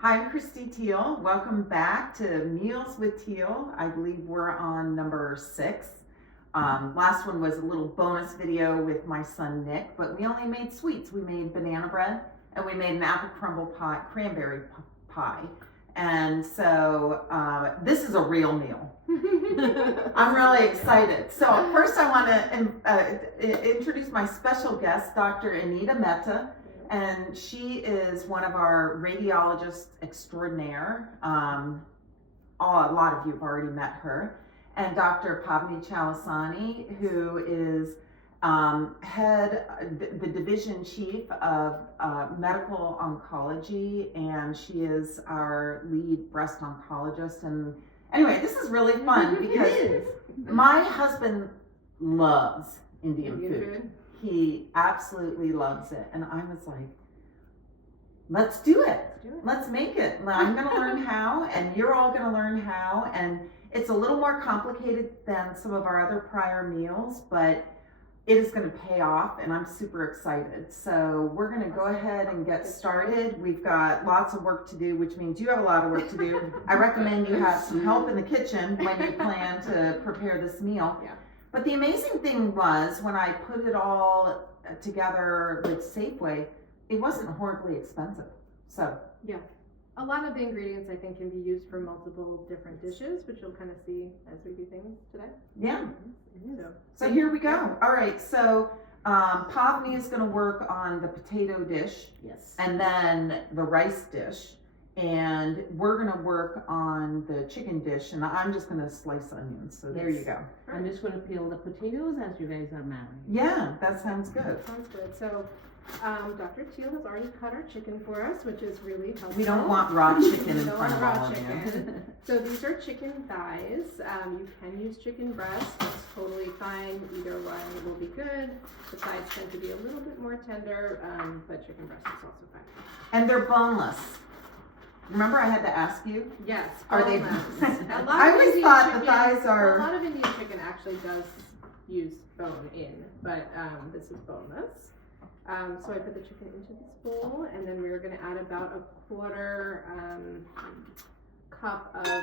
Hi, I'm Christy Teal. Welcome back to Meals with Teal. I believe we're on number 6. Last one was a little bonus video with my son Nick, but we only made sweets. We made banana bread and we made an apple crumble pie, cranberry pie. And so this is a real meal. I'm really excited. So first I want to introduce my special guest, Dr. Anita Mehta. And she is one of our radiologists extraordinaire. A lot of you have already met her. And Dr. Pavani Chalasani, who is the division chief of medical oncology, and she is our lead breast oncologist. And anyway, this is really fun because my husband loves Indian food. He absolutely loves it. And I was like, let's do it. Let's make it. I'm going to learn how, and you're all going to learn how. And it's a little more complicated than some of our other prior meals, but it is going to pay off, and I'm super excited. So we're going to go ahead and get started. We've got lots of work to do, which means you have a lot of work to do. I recommend you have some help in the kitchen when you plan to prepare this meal. Yeah. But the amazing thing was when I put it all together with Safeway, it wasn't horribly expensive. So yeah, a lot of the ingredients I think can be used for multiple different dishes, which you'll kind of see as we do things today. Yeah. So here we go. All right. So Pavani is going to work on the potato dish. Yes. And then the rice dish. And we're going to work on the chicken dish, and I'm just going to slice onions. So there you go. I'm just going to peel the potatoes as you guys are marrying. Yeah, that sounds good. Sounds good. So Dr. Teal has already cut our chicken for us, which is really helpful. We don't want raw chicken in don't front of want raw all of you. chicken. So these are chicken thighs. You can use chicken breast. That's totally fine. Either one will be good. The thighs tend to be a little bit more tender, but chicken breast is also fine. And they're boneless. Remember I had to ask you? Yes. Are they? I always thought the thighs are. A lot of Indian chicken actually does use bone in, but this is boneless. So I put the chicken into this bowl, and then we're going to add about a quarter cup of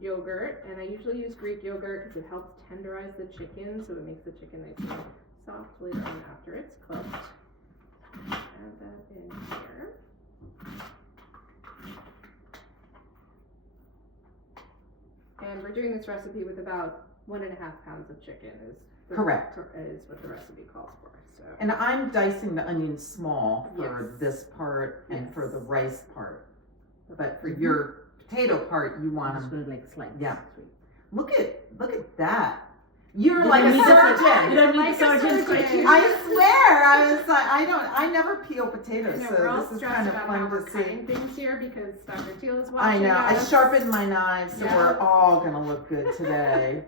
yogurt, and I usually use Greek yogurt because it helps tenderize the chicken, so it makes the chicken nice and soft later on after it's cooked. Add that in here. And we're doing this recipe with about 1.5 pounds of chicken Correct. Is what the recipe calls for. So. And I'm dicing the onions small for this part and for the rice part. But for your potato part, you want them. I'm just going to slice. Yeah. Look at that. You're like a surgeon. You don't need a surgeon's question. I swear, I was like, I never peel potatoes, No, so this is kind of fun to see. Things here because Dr. Teal is watching. I know. us. I sharpened my knives, so we're all gonna look good today.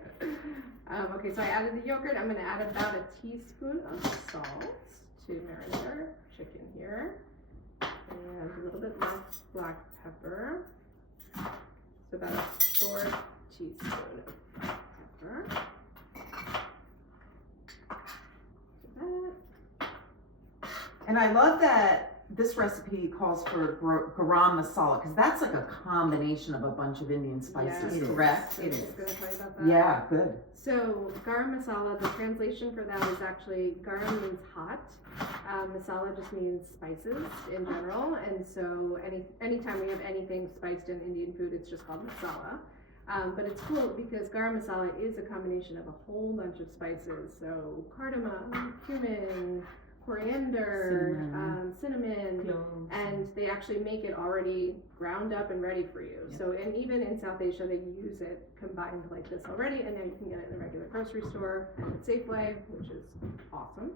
Okay, so I added the yogurt. I'm going to add about a teaspoon of salt to marinate our chicken here, and a little bit less black pepper. So about a 4 teaspoon of black pepper. And I love that this recipe calls for garam masala, because that's like a combination of a bunch of Indian spices, correct? It is. I'm going to tell you about that. Yeah, good. So garam masala, the translation for that is actually, garam means hot. Masala just means spices in general. And so anytime we have anything spiced in Indian food, it's just called masala. But it's cool because garam masala is a combination of a whole bunch of spices. So cardamom, cumin, coriander, cinnamon, and they actually make it already ground up and ready for you. Yeah. So, and even in South Asia, they use it combined like this already, and now you can get it in the regular grocery store and at Safeway, which is awesome.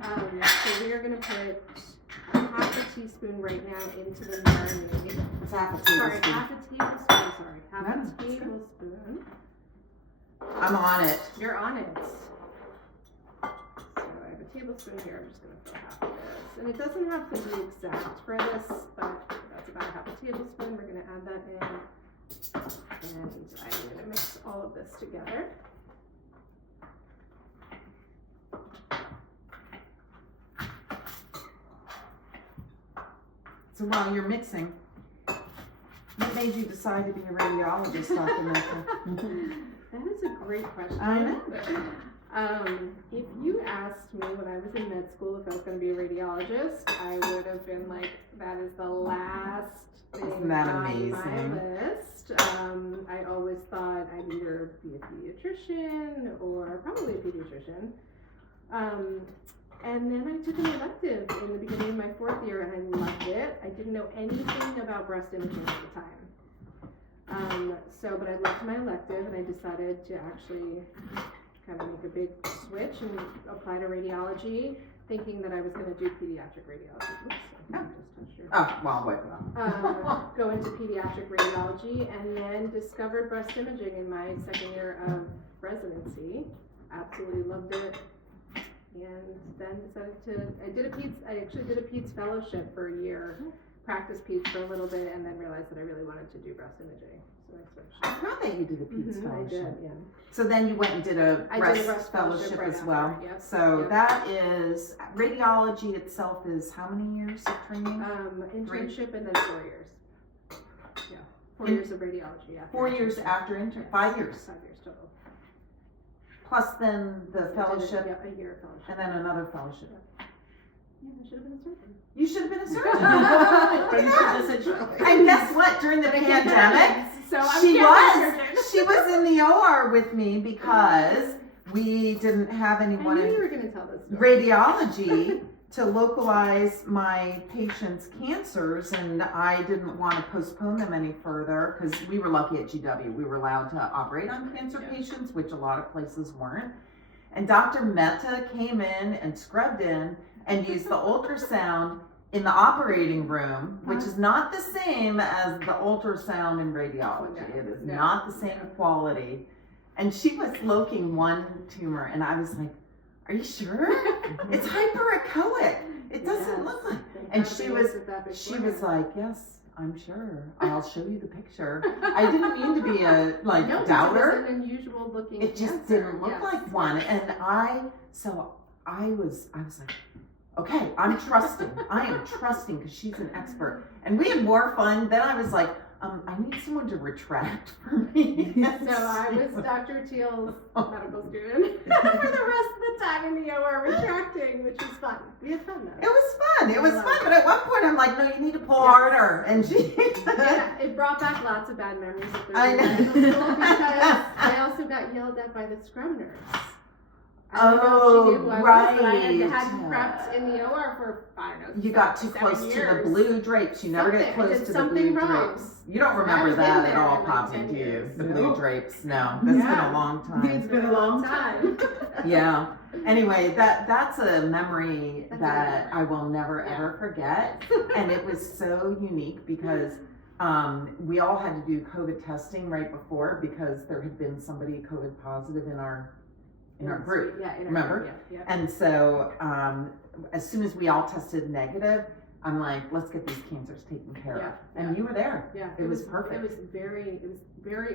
So we are going to put half a teaspoon right now into the marinade. It's half a tablespoon. Half a tablespoon. I'm on it. You're on it. Tablespoon here. I'm just going to fill half of this, and it doesn't have to be exact for this, but that's about half a tablespoon. We're going to add that in, and I'm going to mix all of this together. So while you're mixing, What made you decide to be a radiologist, Dr. Mehta? That is a great question. I know. If you asked me when I was in med school if I was going to be a radiologist, I would have been like, that is the last thing Isn't that on amazing? my list. I always thought I'd either be a pediatrician or probably a pediatrician. And then I took an elective in the beginning of my 4th year and I loved it. I didn't know anything about breast imaging at the time. But I loved my elective and I decided to actually kind of make a big switch and apply to radiology, thinking that I was going to do pediatric radiology. Oops, I just touched your Oh, well, I'll wipe it off. go into pediatric radiology and then discovered breast imaging in my 2nd year of residency. Absolutely loved it. And then decided I actually did a peds fellowship for a year, practiced peds for a little bit, and then realized that I really wanted to do breast imaging. So I switched. I heard that you did a peds I fellowship. did, yeah. So then you went and did a I did a breast fellowship right as after, well. yep, So yep. that is, radiology itself is how many years of training? Internship and then 4 years. Yeah, 4 In- years of radiology. After 4 years internship. after intern, Yes, 5 years. 5 years total. Plus then the I did fellowship Yep, a year of fellowship. and then another fellowship. Yeah, I should have been a surgeon. You should have been a surgeon. Or you Yeah. should have said Shirley. And guess what? During the But I can't do pandemic, it, so I'm she can't be a was. surgeon. She was in the OR with me because we didn't have I anyone knew in you were going to tell this story. radiology to localize my patients' cancers, and I didn't want to postpone them any further because we were lucky at GW. We were allowed to operate on cancer Yeah. patients, which a lot of places weren't. And Dr. Mehta came in and scrubbed in and used the ultrasound in the operating room, which is not the same as the ultrasound in radiology. No, It is no, not the same no. quality. And she was locating one tumor, and I was like, "Are you sure? It's hyperechoic. It doesn't Yes. look like." Thank And God she they was- looked at that She before. was like, "Yes, I'm sure. I'll show you the picture." I didn't mean to be a no, doubter. It was an unusual looking It just cancer. didn't look Yes. like one. And I was like, okay, I'm trusting. I am trusting because she's an expert. And we had more fun. Then I was like, I need someone to retract for me. So I was Dr. Teal's medical student for the rest of the time in the OR retracting, which was fun. We had fun It though. was fun. It was Yeah. fun. But at one point I'm like, no, you need to pull Yeah. harder. And she Yeah, it brought back lots of bad memories of the I know. medical school because I also got yelled at by the scrum nurse. I don't know if she knew who I was, but I had prepped in the OR for, I don't know, You got too 7 close to the years. blue drapes. You never get Something. I close did to the something blue wrong. drapes. You don't remember I've been that at there all, like probably, 10 do you? years. The No. blue drapes? No, that's been Yeah. a long time. It's been a long time. Yeah. Anyway, that's a memory That's a that memory. I will never Yeah. ever forget, and it was so unique because we all had to do COVID testing right before because there had been somebody COVID positive in our group. Yeah, in our Remember? group, yeah. And so as soon as we all tested negative, I'm like, let's get these cancers taken care of. Yeah, And yeah. you were there. Yeah, It was perfect. It was very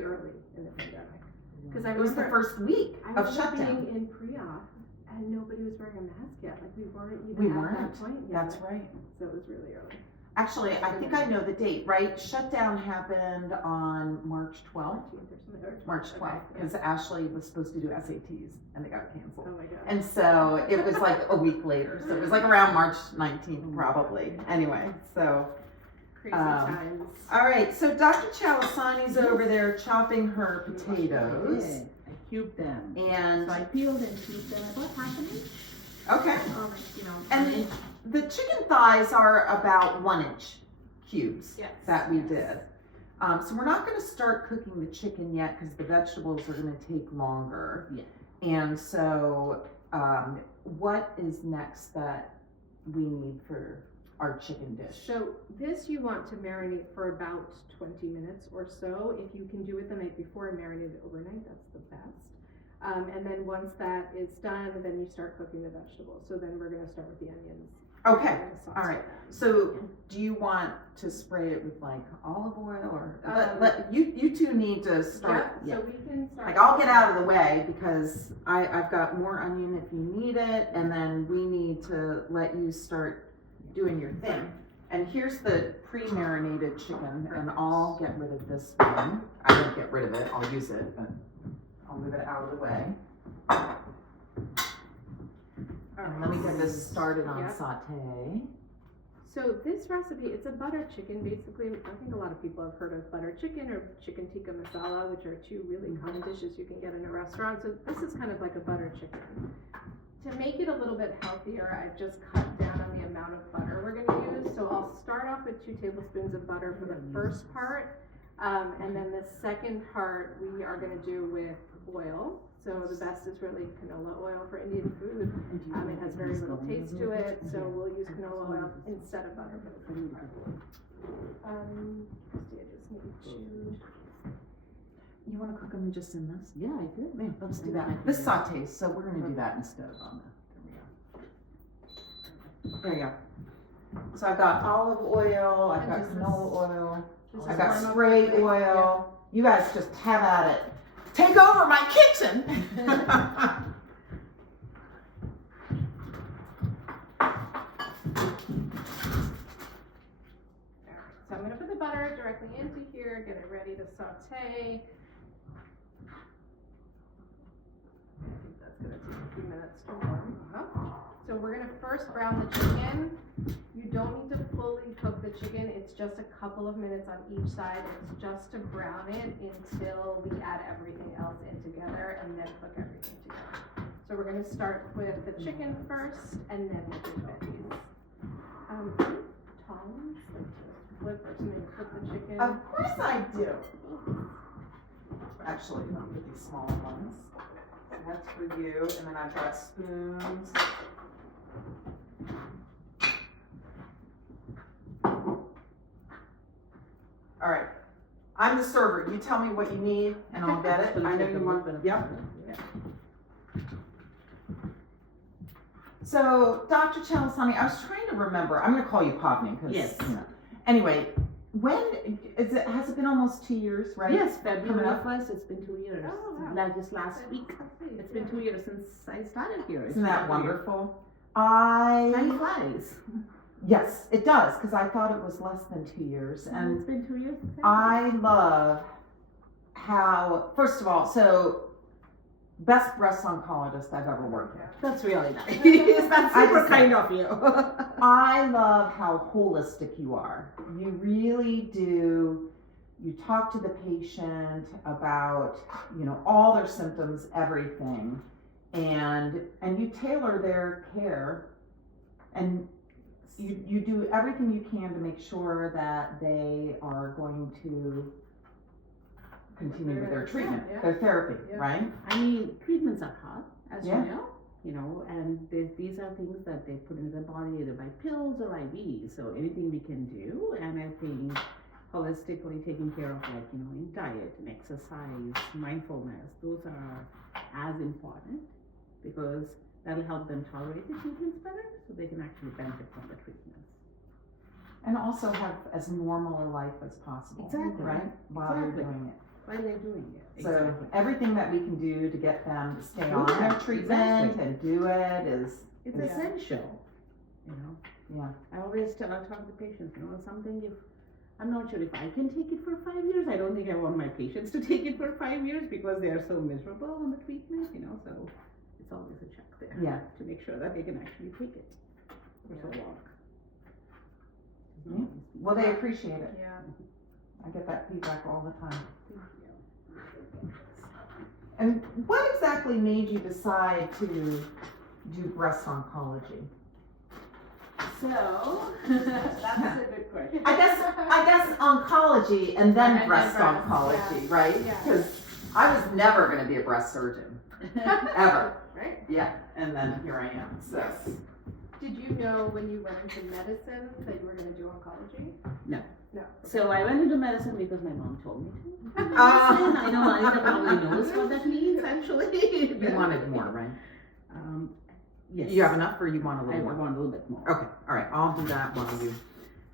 early in the pandemic. Because I It was the remember first week I of remember shutdown. being in pre-op and nobody was wearing a mask yet. Like we weren't even We at weren't. that point yet. That's right. So it was really early. Actually, I think I know the date, right? Shutdown happened on March 12th. 14th or something, or 12th, March okay, 12th, yeah. because Ashley was supposed to do SATs and they got canceled. Oh my god. And so it was like a week later. So it was like around March 19th, probably. Anyway, so. Crazy times. All right, so Dr. Chalasani's over there chopping her potatoes. Yeah, I cubed them. And, So I peeled and cubed them about half an inch. okay. You know, And an inch. the chicken thighs are about 1-inch cubes Yes. that we did. So we're not going to start cooking the chicken yet because the vegetables are going to take longer. Yeah. And so, what is next that we need for our chicken dish? So this you want to marinate for about 20 minutes or so. If you can do it the night before and marinate it overnight, that's the best. And then once that is done, then you start cooking the vegetables. So then we're going to start with the onions. Okay, We're gonna sauce all right. them. So, do you want to spray it with like olive oil or Um, you two need to start? Yeah, so we can start. Like, I'll get out of the way because I've got more onion if you need it, and then we need to let you start doing your thing. And here's the pre-marinated chicken, and I'll get rid of this one. I won't get rid of it, I'll use it, but I'll move it out of the way. And let me get this started on Yep. saute. So this recipe, it's a butter chicken, basically. I think a lot of people have heard of butter chicken or chicken tikka masala, which are two really common dishes you can get in a restaurant. So this is kind of like a butter chicken. To make it a little bit healthier, I've just cut down on the amount of butter we're gonna use. So I'll start off with 2 tablespoons of butter for the first part. And then the second part we are gonna do with oil. So the best is really canola oil for Indian food. It has very little taste to it, so we'll use canola oil instead of butter for the first part. Christy, I just need to. You wanna cook them just in this? Yeah, I did. Yeah, let's do that. This sautés, so we're gonna do that instead of on the, there you go. So I've got olive oil, I've got canola oil, I've got spray oil. You guys just have at it. Take over my kitchen! So I'm gonna put the butter directly into here, get it ready to saute. I think that's gonna take a few minutes to warm up. So we're gonna first brown the chicken. You don't need to fully cook the chicken, it's just a couple of minutes on each side. It's just to brown it until we add everything else in together and then cook everything together. So we're gonna start with the chicken first and then with the veggies. Tongs, like to flip or something to flip the chicken. Of course I do. Actually, not with these smaller ones. So that's for you, and then I've got spoons. All right, I'm the server. You tell me what you need, and I'll get it. I know you want. Yep. So, Dr. Chalasani, I was trying to remember. I'm going to call you Pavani because. Yes. You know. Anyway, when is it? Has it been almost 2 years, right? Yes, Coming February up? 1st, it's been 2 years. Oh, wow. Like just last week. It's been 2 years since I started here. Isn't that wonderful? Time flies. Yes, it does, because I thought it was less than 2 years. And And it's been 2 years. I love how, first of all, so best breast oncologist I've ever worked with. That's really nice. That's I super just- kind of you. I love how holistic you are. You really do. You talk to the patient about, you know, all their symptoms, everything, and you tailor their care, and you do everything you can to make sure that they are going to continue with their treatment, Yeah. their therapy, Yeah. right? I mean, treatments are hard, as Yeah. you know, and these are things that they put into the body either by pills or IVs. So anything we can do, and I think holistically taking care of, like, you know, in diet and exercise, mindfulness, those are as important because that'll help them tolerate the treatments better so they can actually benefit from the treatments. And also have as normal a life as possible, Exactly. right? While Exactly. you're doing it. While they're doing it. So Exactly. everything that we can do to get them to stay on Yeah, their treatment exactly. and do it is, It's Yeah. essential, you know. yeah. I always talk to patients, you know, something if I'm not sure if I can take it for 5 years. I don't think I want my patients to take it for 5 years because they are so miserable on the treatment, you know, so it's always a check there. Yeah. To make sure that they can actually take it for so long. Yeah. Well, they appreciate it. Yeah. I get that feedback all the time. Thank you. And what exactly made you decide to do breast oncology? So, that's a good question. I guess oncology and then And then breast breast, oncology, yeah. right? Yeah. Because I was never going to be a breast surgeon, ever. Right? Yeah, and then here I am. So Did you know when you went into medicine that you were going to do oncology? No. No. So I went into medicine because my mom told me to. Ah. I know Anita probably knows what that means actually. you wanted more, right? Yes. You have enough, or you want a I little more? want a little bit more. Okay, all right. I'll do that while you.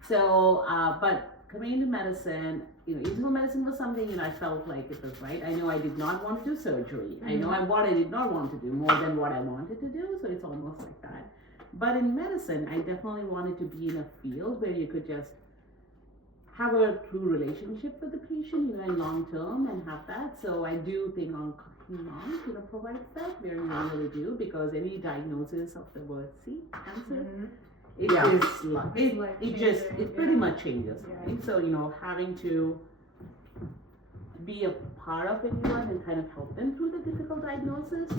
So, but coming into medicine, you know, internal medicine was something, you know, I felt like it was right. I know I did not want to do surgery. I know what I did not want to do more than what I wanted to do. So it's almost like that. But in medicine, I definitely wanted to be in a field where you could just have a true relationship with the patient, in long term and have that. So I do think Hemong, provides that, where you really do, because any diagnosis of the word C, cancer, it Yeah. is like, it pretty much changes, Yeah. right? So, having to be a part of anyone and kind of help them through the difficult diagnosis,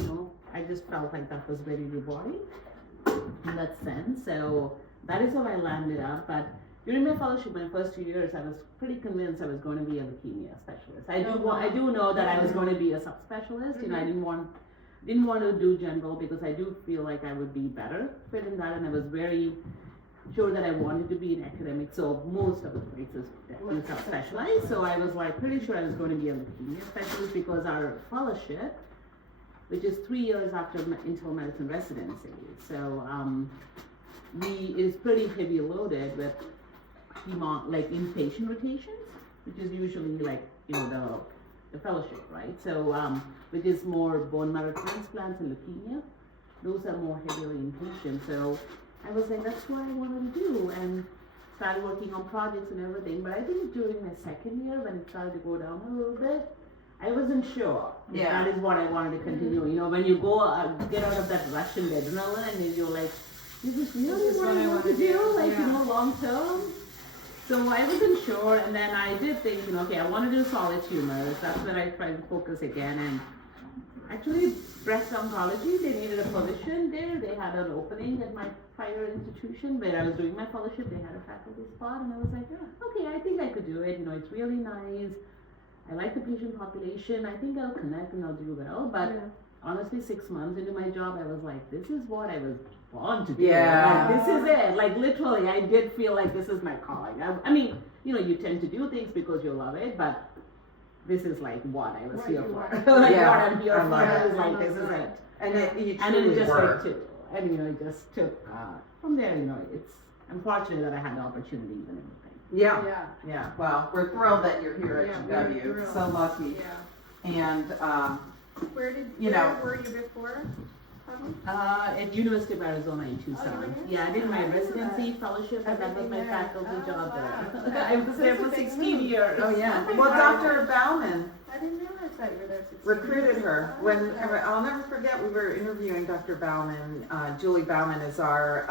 I just felt like that was very rewarding in that sense. So that is how I landed up. But during my fellowship, my first 2 years, I was pretty convinced I was going to be a leukemia specialist. I do know that I was going to be a subspecialist. I didn't want to do general because I do feel like I would be better fit in that, and I was very sure that I wanted to be an academic. So most of the places do subspecialize. So I was pretty sure I was going to be a leukemia specialist because our fellowship, which is 3 years after internal medicine residency, so it is pretty heavy loaded with inpatient rotations, which is usually the fellowship, right? So which is more bone marrow transplants and leukemia. Those are more heavily inpatient. So I was like, that's what I wanted to do, and started working on projects and everything. But I think during my second year, when it started to go down a little bit, I wasn't sure if that is what I wanted to continue. When you go get out of that rush and the adrenaline, and you're like, is this really what I want to do? Long term? So I wasn't sure, and then I did think, okay, I want to do solid tumors. That's where I tried to focus again. And actually, breast oncology, they needed a position there. They had an opening at my prior institution where I was doing my fellowship. They had a faculty spot, and I was like, okay, I think I could do it. It's really nice. I like the patient population. I think I'll connect and I'll do well. But honestly, 6 months into my job, I was like, this is what I was born to do. This is it. Literally, I did feel like this is my calling. I mean, you tend to do things because you love it, but this is what I was here for. What I'm here for. I was like, this is it. And you and truly it just were. took. And it just took from there. I'm fortunate that I had the opportunities and everything. Yeah. Well, we're thrilled that you're here at we're GW. thrilled. So lucky. And Where were you before? At University of Arizona in Tucson. I did my residency, fellowship, and that was my Everything there. faculty job there. Wow. I was there for 16 years. oh yeah. Oh my Well, God. Dr. Bauman I didn't realize that you were there 16 recruited years. her. I'll never forget, we were interviewing Dr. Bauman. Julie Bauman is our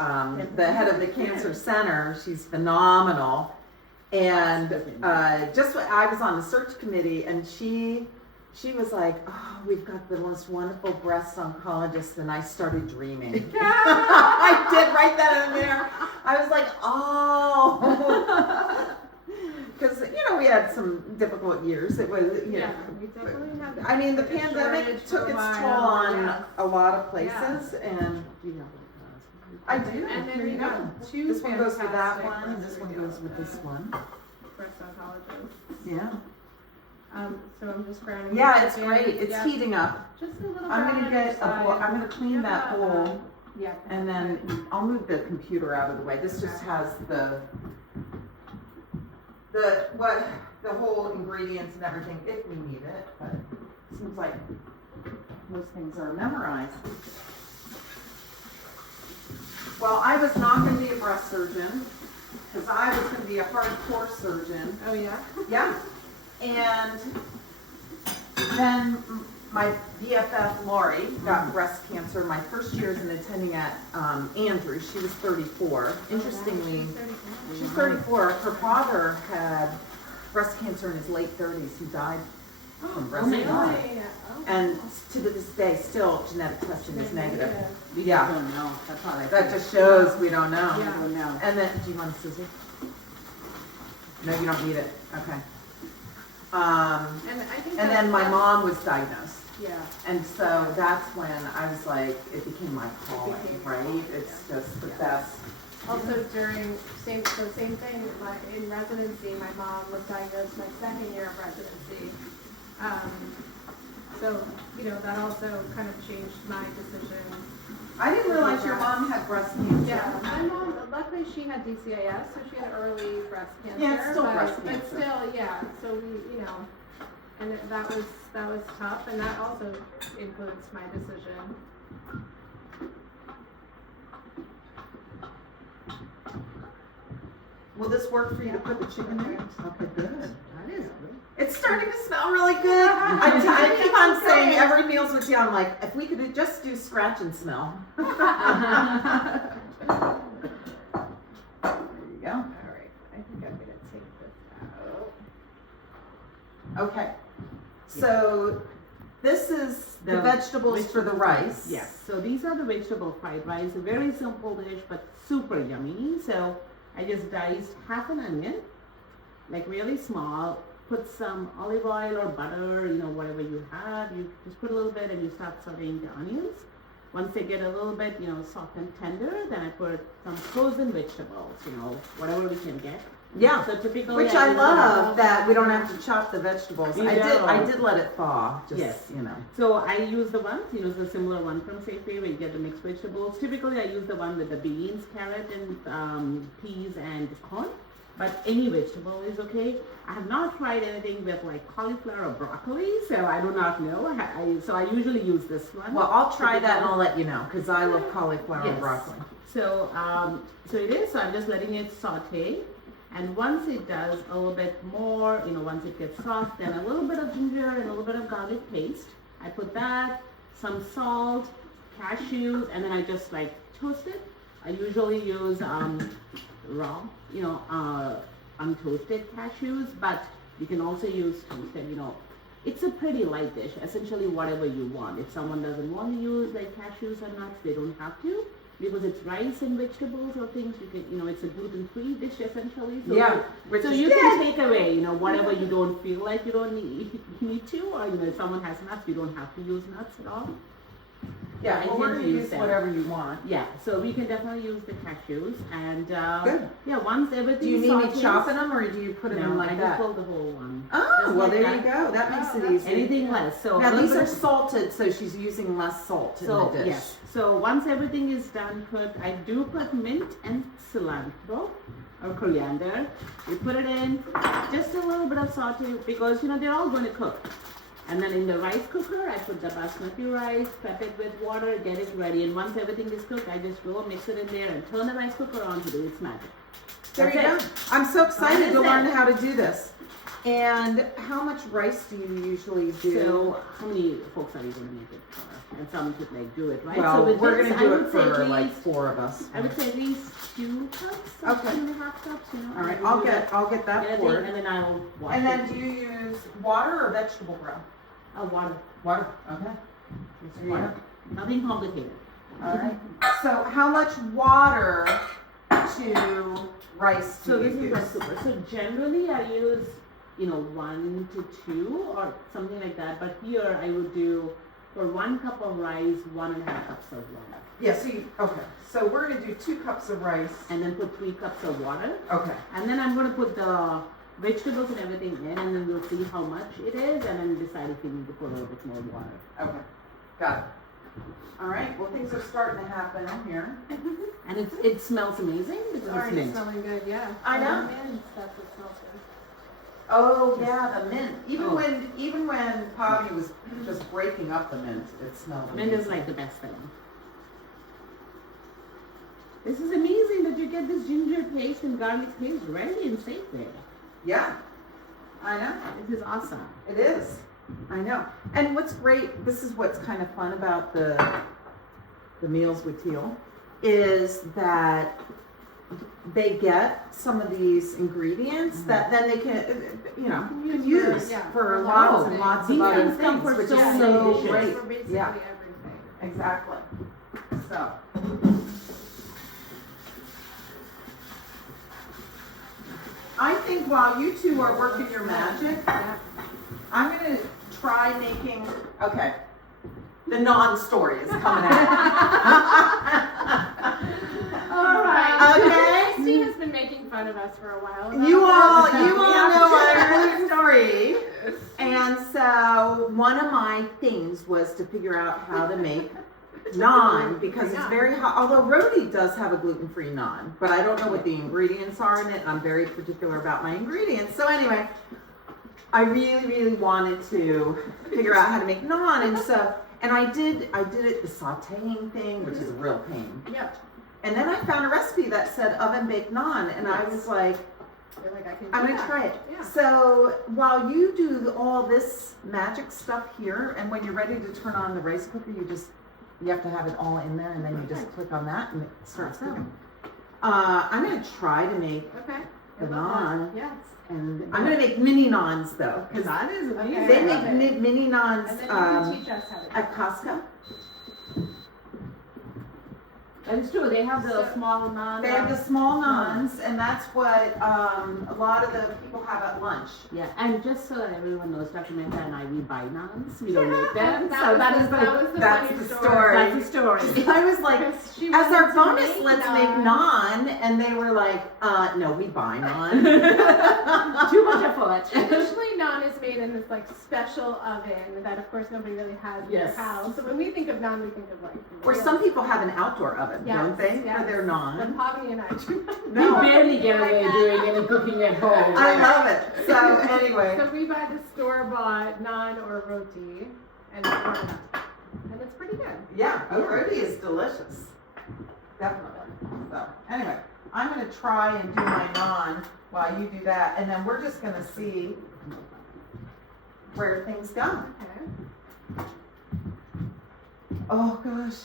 the head of the cancer center. She's phenomenal. And I was on the search committee, and she was like, oh, we've got the most wonderful breast oncologist, and I started dreaming. I did write that in there. I was like, oh. Because, we had some difficult years. It was, we definitely had. I mean, the like a pandemic shortage took for its a while. toll on Yeah. a lot of places, and I do. And then Here we you got go. two This one goes with that fantastic one, and this one goes with this one. breast oncologists. Yeah. So I'm just grinding. Yeah, it's this great. in. It's Yeah, heating up. just a little. I'm brown gonna on get each a side. bowl. I'm gonna clean that bowl, Yeah. and then I'll move the computer out of the way. This just has the whole ingredients and everything if we need it. But it seems like most things are memorized. Well, I was not going to be a breast surgeon because I was going to be a hardcore surgeon. Oh yeah. Yeah. And then my BFF Lori got breast cancer my first year as an attending at Andrews. She was 34. Interestingly, she's 34. Her father had breast cancer in his late 30s. He died from breast my cancer. God. And to this day, still genetic testing is negative. We Yeah. don't know. That's all I That think. just shows we don't know. We don't know. And then, do you want a scissor? No, you don't need it. Okay. And I think. And then my mom was diagnosed. Yeah. And so that's when I was like, it became my calling, became right? calling, It's yeah. just the best. Also during same thing. In residency, my mom was diagnosed my second year of residency. So that also kind of changed my decision. I didn't realize your mom had breast cancer. Yeah, my mom. Luckily, she had DCIS, so she had early breast cancer. Yeah, it's still but, breast but cancer. still, yeah. So and that was tough, and that also influenced my decision. Will this work for you to put the chicken in? Okay, good. That is good. It's starting to smell really good. I keep on saying every meal's with you. I'm like, if we could just do scratch and smell. There you go. All right, I think I'm gonna take this out. Okay. So this is the The vegetables for the rice. Yes, so these are the vegetable fried rice, a very simple dish but super yummy. So I just diced half an onion, like really small, put some olive oil or butter, whatever you have. You just put a little bit and you start sauteing the onions. Once they get a little bit, soft and tender, then I put some frozen vegetables, whatever we can get. Yeah. So typically, Which I love that we don't have to chop the vegetables. You I don't. did let it thaw. Just, Yes. you know. So I use the ones, the similar one from Safeway where you get the mixed vegetables. Typically I use the one with the beans, carrot, and peas and corn. But any vegetable is okay. I have not tried anything with like cauliflower or broccoli, so I do not know. So I usually use this one. Well, I'll try that and I'll let you know because I love cauliflower and Yes. broccoli. So, so it is. So I'm just letting it saute. And once it does a little bit more, once it gets soft, then a little bit of ginger and a little bit of garlic paste. I put that, some salt, cashews, and then I just like toast it. I usually use raw, untoasted cashews, but you can also use toasted, It's a pretty light dish, essentially whatever you want. If someone doesn't want to use like cashews or nuts, they don't have to. Because it's rice and vegetables or things, you can, it's a gluten-free dish essentially. So Yeah, which so is you good. can take away, whatever you don't feel like you don't need to, or if someone has nuts, you don't have to use nuts at all. Yeah, I well, we're tend gonna to use use them. whatever you want. Yeah, so we can definitely use the cashews, and Good. yeah, once everything. Do you need me sautés- chopping them or do you put them in No, like I that? just pull the whole one. Oh, Just well like there you that. go. That makes Oh, it that's easy. Anything less. So Now a these little are bit- salted, so she's using less salt in So the dish. yes, so once everything is done cooked, I do put mint and cilantro or coriander. You put it in, just a little bit of saute because they're all going to cook. And then in the rice cooker, I put the basmati rice, prep it with water, get it ready. And once everything is cooked, I just go mix it in there and turn the rice cooker on to do its magic. There you That's go. I'm so excited That to is learn it. how to do this. And how much rice do you usually do? So how many folks are you going to make it for? And some could like do it, right? well, so with we're this, gonna I do would it say for at like least- 4 of us. I would say at least 2 cups, or Okay. 2.5 cups, All right, You I'll do get that. that Get it in, poured. and then I'll wash And it. then do you use water or vegetable broth? Water. Water. Okay. Just There you water. Nothing complicated. All right. So how much water to rice do So you this is use? like super. So generally I use, 1 to 2 or something like that. But here I would do for 1 cup of rice, 1.5 cups of water. Yeah, so okay. So we're gonna do 2 cups of rice. And then put 3 cups of water. Okay. And then I'm going to put the vegetables and everything in, and then we'll see how much it is, and then decide if we need to put a little bit more water. Okay. Got it. All right. Well, things are starting to happen here. And it smells amazing because It's it's already mint. smelling good, yeah. I know. Man, stuff that smells good. Oh yeah, the mint. Even Oh. when Pavi was just breaking up the mint, it smelled Mint is amazing. like the best thing. This is amazing that you get this ginger paste and garlic paste ready and safe there. Yeah, I know. This is awesome. It is. I know. And what's great, this is what's kind of fun about the meals with Teal, is that they get some of these ingredients that then they can, you can use Yeah, for for lots lots and of lots of things. other These come things, for which so is many so dishes. great. For basically Yeah. everything. Exactly. So. I think while you two are working your magic, Yeah. I'm gonna try making, okay, the non-story is coming out. All right. Okay. Christy has been making fun of us for a while. about You all this. know my early story. And so one of my things was to figure out how to make naan because it's very hot. Although roti does have a gluten-free naan, but I don't know what the ingredients are in it. I'm very particular about my ingredients. So anyway, I really, really wanted to figure out how to make naan, and I did it the sautéing thing, which is a real pain. Yep. And then I found a recipe that said oven baked naan, and I was like, You're like, I can I'm do gonna that. try it. Yeah. So while you do all this magic stuff here, and when you're ready to turn on the rice cooker, you have to have it all in there, and then you just click on that, and it starts cooking. I'm gonna try to make Okay. the I love that. naan, Yes. and I'm gonna make mini naans though, because That is amazing. they I love make it. mini naans And then you can teach us how to do at Costco. And it's true, they have the So- small naan. They have the small naans, and that's what a lot of the people have at lunch. Yeah, and just so that everyone knows, Dr. Mehta and I, we buy naans. We don't make them. That So was that the- is that was the that's funny the story. story. That's the story. I was like, Because she as our wanted to bonus, make let's naan. make naan, and they were like, no, we buy naan. Too much effort. Traditionally, naan is made in this like special oven that, of course, nobody really has in Yes. their house. So when we think of naan, we think of like. Or real- some people have an outdoor oven, Yes, don't they, yes. for their But naan? Pavani and I do. We No. barely get away doing any cooking at home. I love it. So anyway, So we buy the store-bought naan or roti, and warm it up. And it's pretty good. yeah, a roti is delicious, definitely. So anyway, I'm gonna try and do my naan while you do that, and then we're just gonna see where things go. Okay. Oh gosh,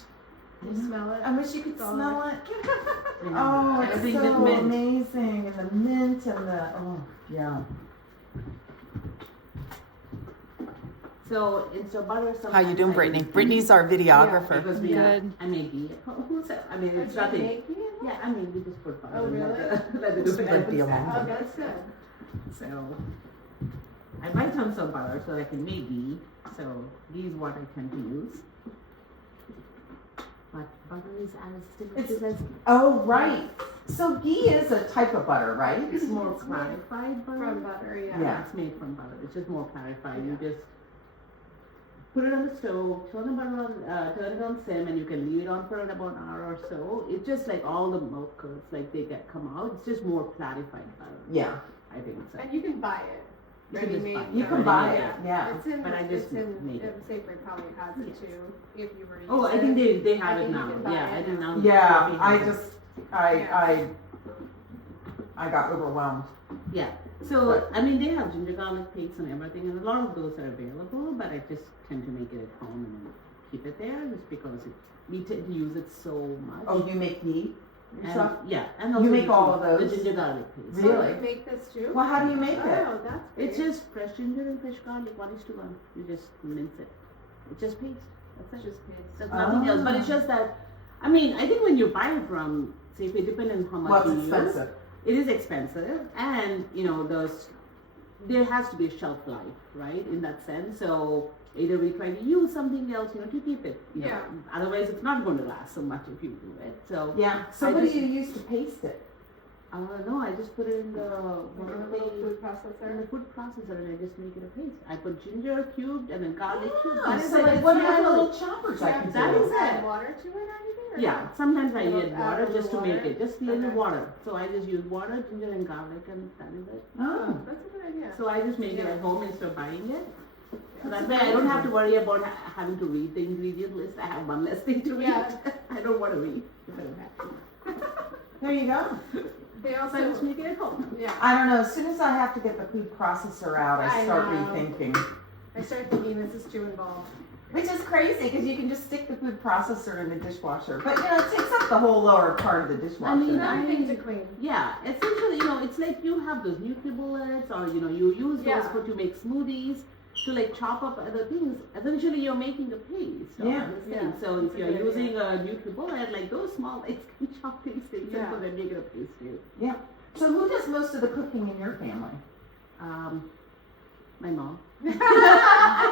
You smell it? I wish you could It's all smell it. You know, Oh, and I it's think so the mint. amazing, and the mint and the, oh, yeah. So instead of butter, How you doing, sometimes I Brittany? use Brittany's our videographer. Because we Good. I may be. Who said? I mean, it's Are you nothing. making it? Yeah, I mean, we just put butter. Oh, and really? Let it do Just it. put the Oh, amount. that's good. So I buy tons of butter so that I can make ghee. So ghee is what I tend to use. But butter is as delicious as Oh, right. So ghee is a type of butter, right? it's more clarified butter. From butter, yeah. Yeah. It's made from butter. It's just more clarified. You just put it on the stove, turn the butter on, turn it on sim, and you can leave it on for about an hour or so. It's just like all the milk curds, like they come out. It's just more clarified butter. Yeah. I think so. And you can buy it. You can just Ready-made buy it. You can butter. buy it, yeah. It's in, But I it's just in, make it. Safeway probably has it Yes. too, if you were to use Oh, I it. think they I have it think you now. can buy Yeah, it I think now. now. Yeah, they I have it. just, Yeah. I got overwhelmed. Yeah. So I mean, they have ginger garlic paste and everything, and a lot of those are available. But I just tend to make it at home and then keep it there, just because we tend to use it so much. Oh, you make ghee yourself? And, yeah, and You also make the all of the those? ginger garlic paste. So Really? you make this too? Well, how do you make it? Oh, that's great. It's just fresh ginger and fresh garlic, 1:1. You just mince it. It's just paste. That's it. Just paste. There's nothing else. But it's just that, I mean, I think when you buy it from, say, if it depends on how much Well, you it's use, expensive. it is expensive, and you know, there has to be a shelf life, right? In that sense, so either we try to use something else, you know, to keep it. You know, Yeah. Otherwise, it's not going to last so much if you do it. So Yeah. So I what do just- you use to paste it? no, I just put it in the one Like a of little the. food In processor. the food processor, and I just make it a paste. I put ginger cubed and then garlic cubed. Oh, That is so it. like It's one of my simple. little choppers I can That do. is it. Add water to it or anything? Or Yeah, sometimes I Little- add add water a just to little make water? it, just little Okay. water. So I just use water, ginger, and garlic, and that is it. Oh. Oh, that's a good idea. So I just make it Yeah. at home instead of buying it. So That's that way I don't have to worry about having to read the ingredient list. I have one less thing to read. Yeah. I don't want to read if I don't have to. There you go. They So I just also, make it at home. yeah. I don't know. As soon as I have to get the food processor out, I I start know. rethinking. I started thinking this is too involved. Which is crazy because you can just stick the food processor in the dishwasher. But you know, it takes up the whole lower part of the dishwasher. I mean, Another thing to clean. Yeah, essentially, you know, it's like you have those NutriBullets, or you know, you use those Yeah. for to make smoothies, to like chop up other things. Essentially, you're making a paste. Of Yeah. this Yeah, thing. So that's if a you're good using a NutriBullet, like those small legs can chop these things Yeah. and then make it a paste too. Yeah. So who does most of the cooking in your family? My mom. I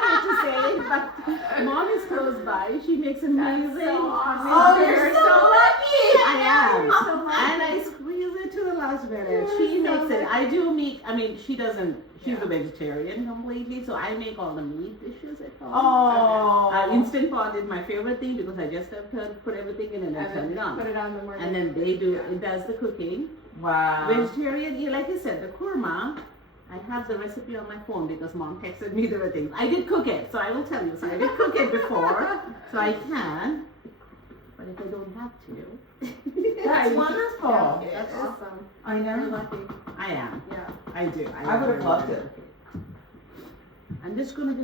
hate to say it, but mom is close by. She makes amazing. so awesome. Oh, you're so lucky! I am. You're so And lucky. I squeeze it to the last minute. You're She so makes it. I do make, I mean, she doesn't, she's Yeah. a vegetarian completely, so I make all the meat dishes at home. Oh. Instant pot is my favorite thing because I just have to put everything in and then And turn it then put on. it on the morning. And then they do, Yeah. it does the cooking. Wow. Vegetarian, yeah, like I said, the kurma, I have the recipe on my phone because mom texted me the things. I did cook it, so I will tell you. So I did cook it before, so I can. But if I don't have to. That's wonderful. Yeah, that's awesome. I You're know. lucky. I am. Yeah. I do. I would have loved it. I'm just gonna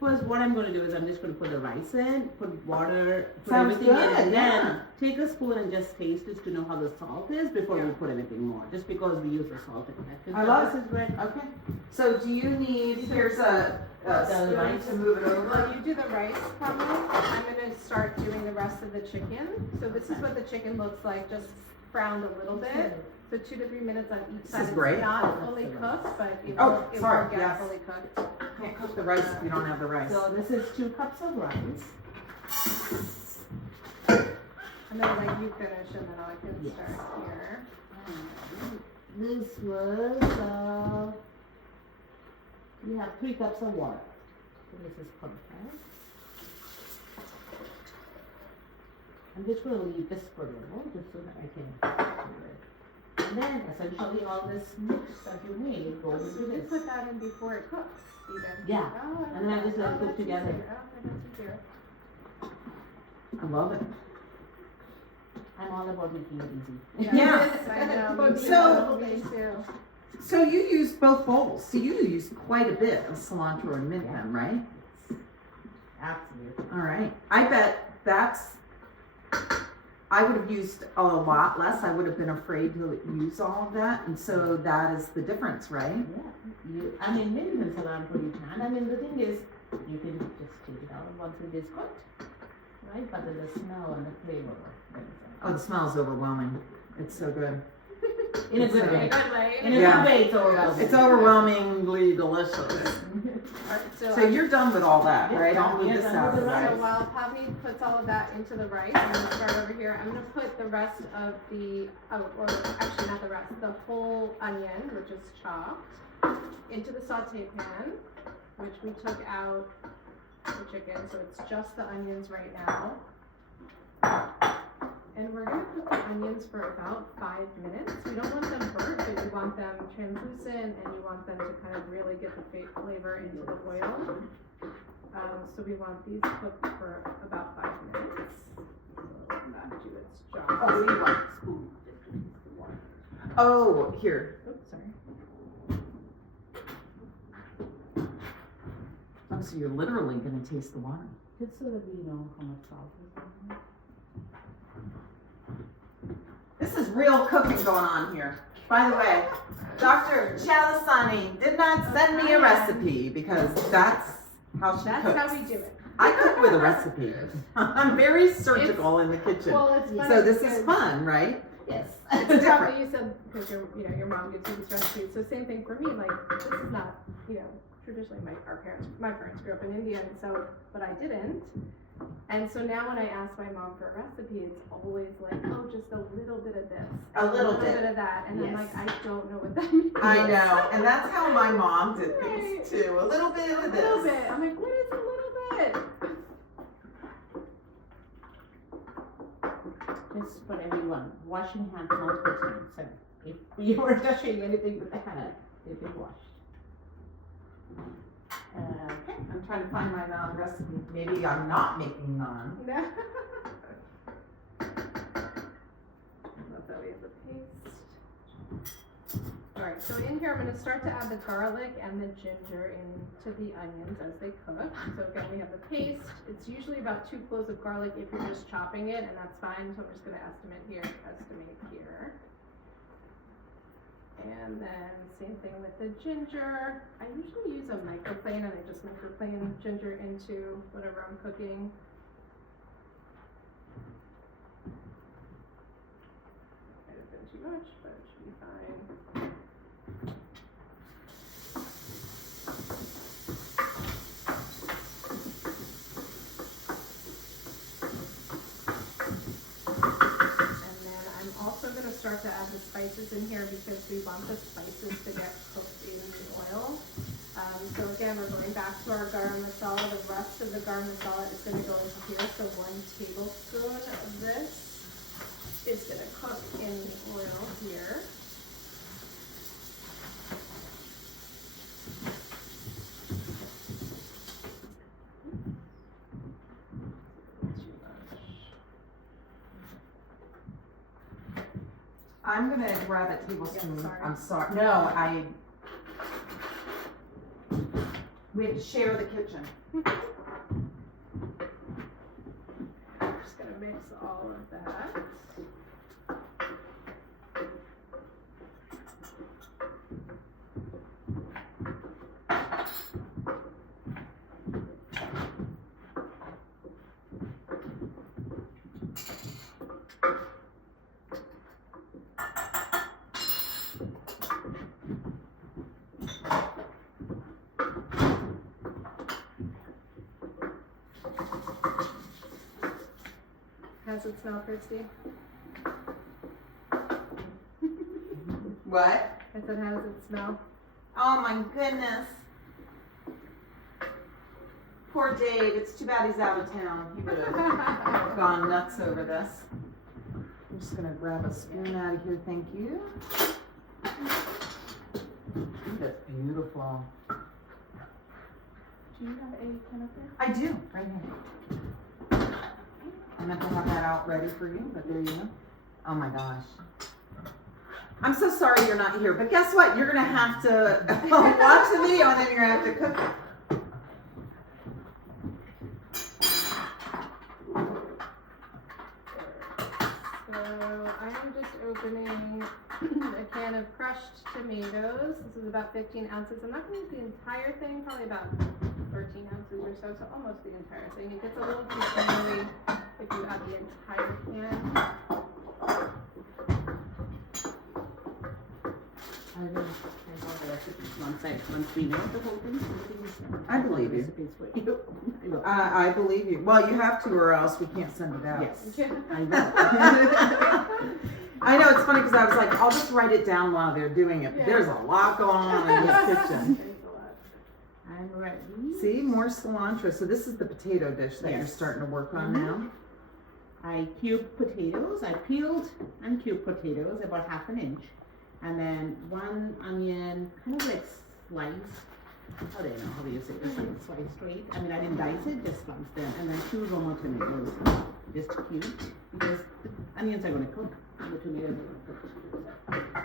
first what I'm gonna do is I'm just gonna put the rice in, put water, put Sounds everything in, good, and yeah. then take a spoon and just taste it to know how the salt is before we Yeah. put anything more. Just because we use the salt in it. 'Cause I love this is where Okay. So do you need, here's a The spoon rice. to move it over? Well, you do the rice, Pamela. I'm gonna start doing the rest of the chicken. So this is what the chicken looks like, just browned a little bit. So 2 to 3 minutes on each This side. is great. It's not fully cooked, but it Oh, will, it sorry, will get yes. fully cooked. Can't cook the rice if you don't have the rice. So this is 2 cups of rice. I'm gonna let you finish and then I can Yes. start here. This was we have 3 cups of water. So this is perfect. I'm just going to leave this for a little, just so that I can do it. And then essentially all this mix that you made goes into You this. put that in before it cooks, even. Yeah. Oh, And then I just let it cook that's together. easier. Oh, that's easier. I love it. I'm all about making it easy. Yeah. I know. Me So- too. Me too. So you use both bowls. So you use quite a bit of cilantro and mint then, right? Absolutely. All right. I bet I would have used a lot less. I would have been afraid to use all of that. And so that is the difference, right? Yeah. I mean, maybe even cilantro you can. I mean, the thing is, you can just take it out once it is cooked, right? But then the smell and the flavor. Oh, the smell is overwhelming. It's so good. In a good So- way. Good way. In a Yeah. good way, it's overwhelming. It's overwhelmingly delicious. Alright, So you're done with all that, right? I'll move Yes, this I'm out of the with the rice. So while Pavani puts all of that into the rice, I'm gonna start over here. I'm gonna put the rest of or actually not the rest, the whole onion, which is chopped, into the saute pan, which we took out the chicken, so it's just the onions right now. And we're gonna cook the onions for about 5 minutes. We don't want them burnt, but you want them translucent and you want them to kind of really get the flavor into the oil. So we want these cooked for about 5 minutes. So that do its job. Oh, you want a spoon. Oh, here. Oops, sorry. Oh, so you're literally gonna taste the water. Just so that we know how much salt is in it. This is real cooking going on here. By the way, Dr. Chalasani did not send me a recipe because that's how she That's cooks. how we do it. I cook with a recipe. I'm very surgical in the kitchen. Well, it's funny So this is because fun, right? Yes. It's It's different. probably you said because your mom gives you these recipes. So same thing for me. Like this is not traditionally my parents grew up in India, and so but I didn't. And so now when I ask my mom for a recipe, it's always like, oh, just a little bit of this, A little bit. of that, and I'm Yes. like, I don't know what that means. I know, and that's how my mom did things Right. too. A little bit A of little this. bit. I'm like, what is a little bit? Just for everyone, washing hands multiple times. So if you were touching anything with the hand, it will wash. Okay, I'm trying to find my naan recipe. Maybe I'm not making naan. No. Love that we have the paste. Alright, so in here I'm going to start to add the garlic and the ginger into the onions as they cook. So again, we have the paste. It's usually about 2 cloves of garlic if you're just chopping it, and that's fine. So I'm just going to estimate here. And then same thing with the ginger. I usually use a microplane and I just microplane ginger into whatever I'm cooking. Might have been too much, but it should be fine. And then I'm also going to start to add the spices in here because we want the spices to get cooked in the oil. So again, we're going back to our garam masala. The rest of the garam masala is going to go into here. So 1 tablespoon of this is going to cook in the oil here. Too much. I'm gonna grab a tablespoon. Yeah, sorry. I'm sorry. We have to share the kitchen. I'm just gonna mix all of that. How's it smell, Christy? What? I said, how does it smell? Oh my goodness. Poor Dave. It's too bad he's out of town. He would have gone nuts over this. I'm just gonna grab a spoon out of here. Thank you. That's beautiful. Do you have a pen up there? I do, right here. I meant to have that out ready for you, but there you go. Oh my gosh. I'm so sorry you're not here, but guess what? You're gonna have to watch the video and then you're gonna have to cook it. So I'm just opening a can of crushed tomatoes. This is about 15 ounces. I'm not gonna use the entire thing, probably about 13 ounces or so, so almost the entire thing. It gets a little too oily if you add the entire can. Once we know the whole thing, I believe you. recipes for you. I believe you. Well, you have to, or else we can't send it out. Yes, I know. I know, it's funny because I was like, I'll just write it down while they're doing it. Yeah. There's a lot going on in this kitchen. There's a lot. I'm ready. See, more cilantro. So this is the potato dish that you're Yes. starting to work on Mhm. now. I cubed potatoes. I peeled and cubed potatoes, about 1/2 inch. And then 1 onion, kind of like sliced. I don't know how do you say this, like sliced straight. I mean, I didn't dice it, just sliced them. And then 2 Roma tomatoes, just cubed. Because the onions are going to cook, and the tomatoes are going to cook.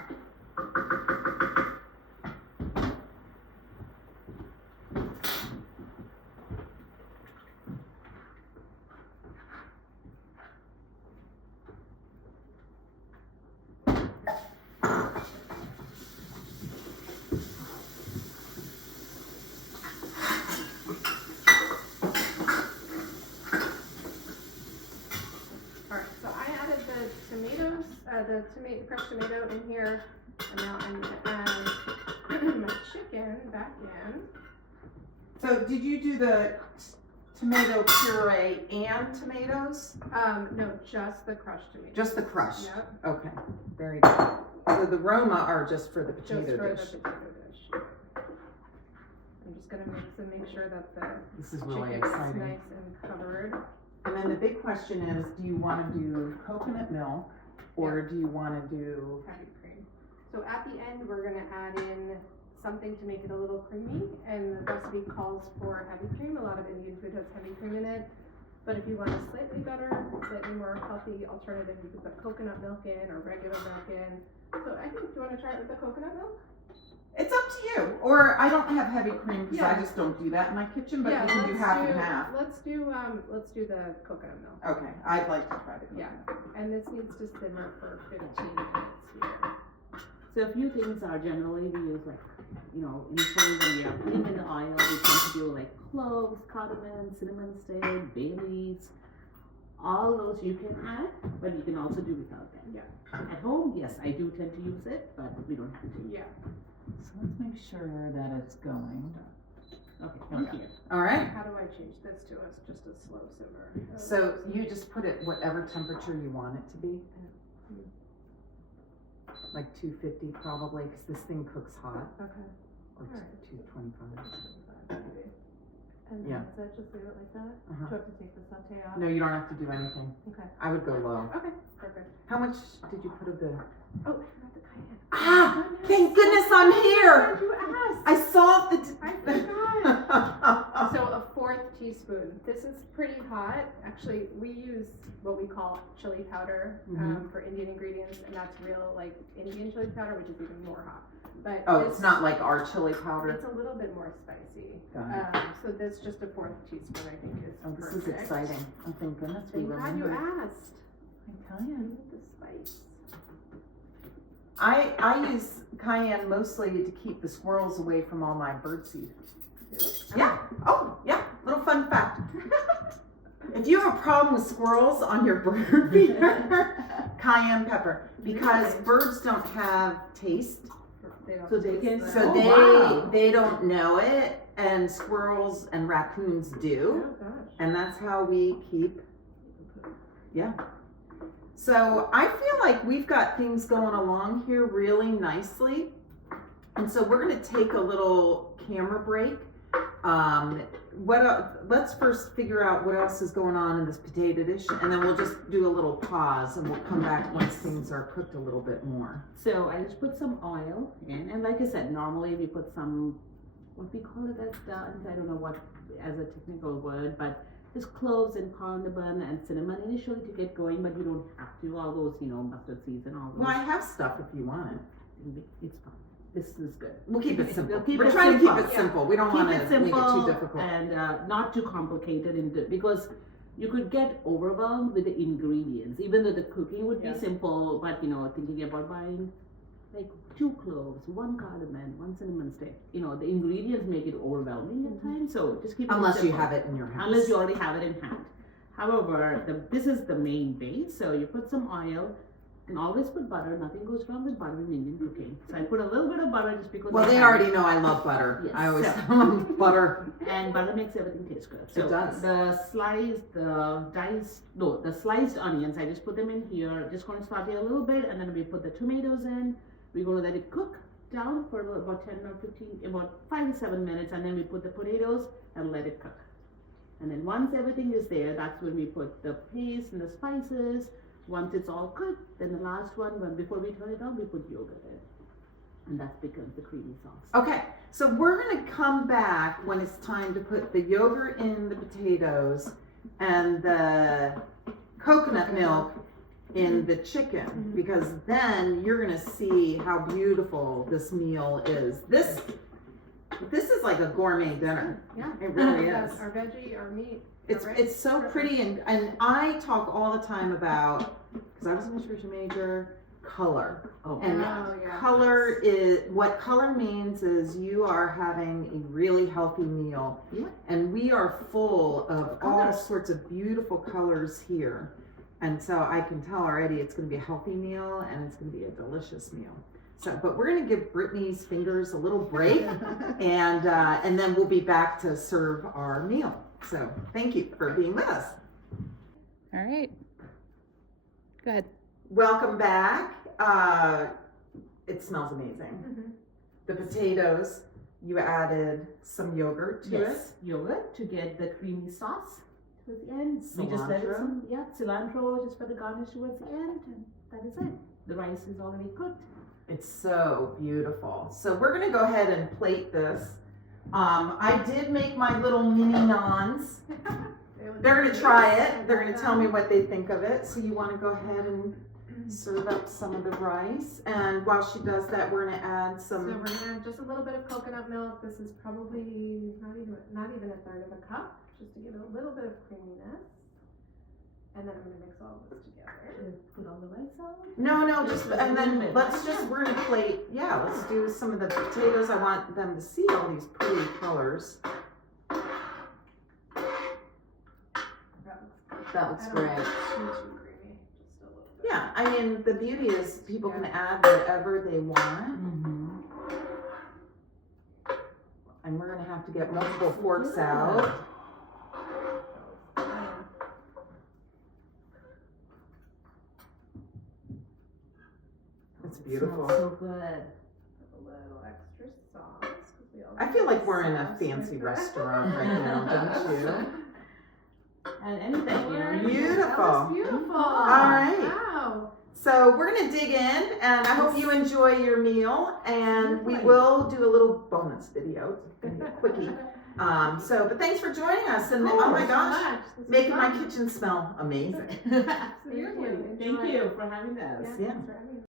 Alright, so I added the tomatoes, crushed tomato in here, and now I'm gonna add my chicken back in. So did you do the tomato puree and tomatoes? No, just the crushed tomato. Just the crushed? Yep, Okay, very good. So the Roma are just for the just potato for dish. the potato dish. I'm just gonna mix and make sure that the This is really chicken is exciting. nice and covered. And then the big question is, do you want to do coconut milk or do you want to do? Heavy cream. So at the end, we're gonna add in something to make it a little creamy, and the recipe calls for heavy cream. A lot of Indian food has heavy cream in it. But if you want a slightly better, slightly more healthy alternative, you could put coconut milk in or regular milk in. So I think, do you want to try it with the coconut milk? It's up to you. Or I don't have heavy cream because I Yeah. just don't do that in my kitchen, but Yeah, you can do half and half. Let's do the coconut milk. Okay, I'd like to try the Yeah. coconut. And this needs to simmer for 15 minutes here. So a few things are generally we use like, you know, initially when we are putting in the oil, we tend to do like cloves, cardamom, cinnamon stick, bay leaves. All those you can add, but you can also do without them. Yeah. At home, yes, I do tend to use it, but we don't have to. Yeah. So let's make sure that it's going. Okay, come Okay. here. All right. How do I change this to just a slow simmer? So you just put it whatever temperature you want it to be. Like 250 probably, because this thing cooks hot, Okay. or Alright. 225. And Yeah. then is that just leave it like that? Uh-huh. Do I have to take the saute off? No, you don't have to do anything. Okay. I would go low. Okay, perfect. How much did you put of the? Oh, I forgot the cayenne. Ah, thank goodness I'm here. Glad you asked. I saw the. I forgot. So a 1/4 teaspoon. This is pretty hot. Actually, we use what we call chili powder for Indian ingredients, and that's real like Indian chili powder, which is even more hot. But it's not like our chili powder. It's a little bit more spicy. Got it. So this just a 4th teaspoon, I think, is This perfect. is exciting. Oh, thank goodness we Thank God you remembered. asked. Cayenne. The spice. I use cayenne mostly to keep the squirrels away from all my birdseed. Yeah. Oh, yeah. Little fun fact. If you have a problem with squirrels on your bird feeder, cayenne pepper, because birds don't have taste, So they can. so wow. they don't know it, and squirrels and raccoons do, Oh gosh. and that's how we keep. Yeah. So I feel like we've got things going along here really nicely, and so we're going to take a little camera break. Let's first figure out what else is going on in this potato dish, and then we'll just do a little pause, and we'll come back once things are cooked a little bit more. So I just put some oil in, and like I said, normally we put some, what we call it as I don't know what as a technical word, but just cloves and cardamom and cinnamon initially to get going, but you don't have to. All those, mustard seeds and all those. Well, I have stuff if you want it. It's fine. This is good. We'll keep it simple. We'll keep We're it trying to simple. keep it simple. We don't want Keep to it make it simple too difficult. and not too complicated because you could get overwhelmed with the ingredients. Even though the cooking would be simple, but thinking about buying like 2 cloves, 1 cardamom, 1 cinnamon stick. The ingredients make it overwhelming at times. So just keep it Unless you simple. have it in your house. Unless you already have it in hand. However, this is the main base. So you put some oil. And always put butter. Nothing goes wrong with butter in Indian cooking. So I put a little bit of butter just because. Well, they already know I love butter. Yes. I always tell them butter. And butter makes everything taste good. So It does. the sliced onions, I just put them in here. Just going to saute a little bit, and then we put the tomatoes in. We're going to let it cook down for about 10 or 15, about 5 to 7 minutes, and then we put the potatoes and let it cook. And then once everything is there, that's when we put the paste and the spices. Once it's all cooked, then the last one, before we turn it on, we put yogurt in. And that becomes the creamy sauce. Okay, so we're going to come back when it's time to put the yogurt in the potatoes and the coconut milk in the chicken, because then you're going to see how beautiful this meal is. This is like a gourmet dinner. Yeah. It really Yes, is. our veggie, our meat. It's so pretty, and I talk all the time about, because I was a nutrition major, color. Oh, And yeah. color is, what color means is you are having a really healthy meal. Yeah. And we are full of all Colors. sorts of beautiful colors here. And so I can tell already it's going to be a healthy meal and it's going to be a delicious meal. So, but we're going to give Brittany's fingers a little break, and then we'll be back to serve our meal. So thank you for being with us. All right. Good. Welcome back. It smells amazing. Mm-hmm. The potatoes, you added some yogurt to it. Yes, yogurt to get the creamy sauce towards the end. We just let it Cilantro. cilantro just for the garnish towards the end, and that is it. The rice is already cooked. It's so beautiful. So we're gonna go ahead and plate this. I did make my little mini naans. They're gonna try it. They're gonna tell me what they think of it. So you wanna go ahead and serve up some of the rice. And while she does that, we're gonna add So some. we're gonna add just a little bit of coconut milk. This is probably not even a third of a cup, just to give it a little bit of creaminess. And then I'm gonna mix all of this together. Put all the rice out. No, just, and then we're gonna plate, let's do some of the potatoes. I want them to see all these pretty colors. That looks I don't great. want it too creamy, just a little bit. Yeah, I mean, the beauty is people can add whatever they want. Mm-hmm. And we're gonna have to get multiple forks out. It's beautiful. So good. A little extra sauce. 'Cause we all I feel like we're in a sauce fancy with it. restaurant right now, don't you? And anything, Beautiful. That was beautiful. All right. Wow. So we're gonna dig in, and I hope you enjoy your meal, and we will do a little bonus video. It's gonna be a quickie. But thanks for joining us, and oh my gosh, making my kitchen smell amazing. Absolutely. Thank you for having us. Yeah. Yeah. Thanks for having us.